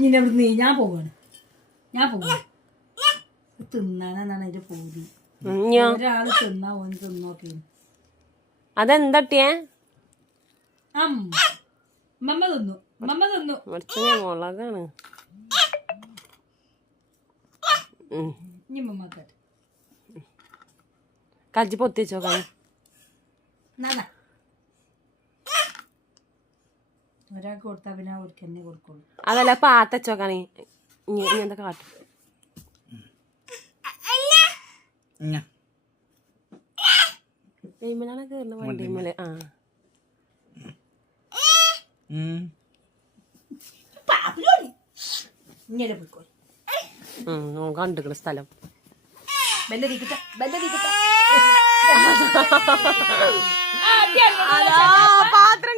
ഇനി അവിടുന്ന് ഞാൻ പോവാണ് തിന്നാനാണ് അതിന്റെ പൂതി ഒരാള് തിന്നാ ഓന് തിന്നോക്കെ അതെന്തട്ടിയേ മമ്മ തിന്നു മുളകാണ് ഇനി മമ്മക്കാട്ട് കജ്ജി പൊത്തി വെച്ചോക്കാണ് ഒരാൾക്ക് കൊടുത്താ പിന്നെ അവർക്ക് തന്നെ കൊടുക്കുള്ളൂ അതല്ല പാത്ത വെച്ചോക്കാണ് ഇനി എന്താ കാട്ടും ടൈമിലാണ് കേറുന്ന വണ്ടിമേലെ കണ്ടുക്കണ സ്ഥലം പാത്രം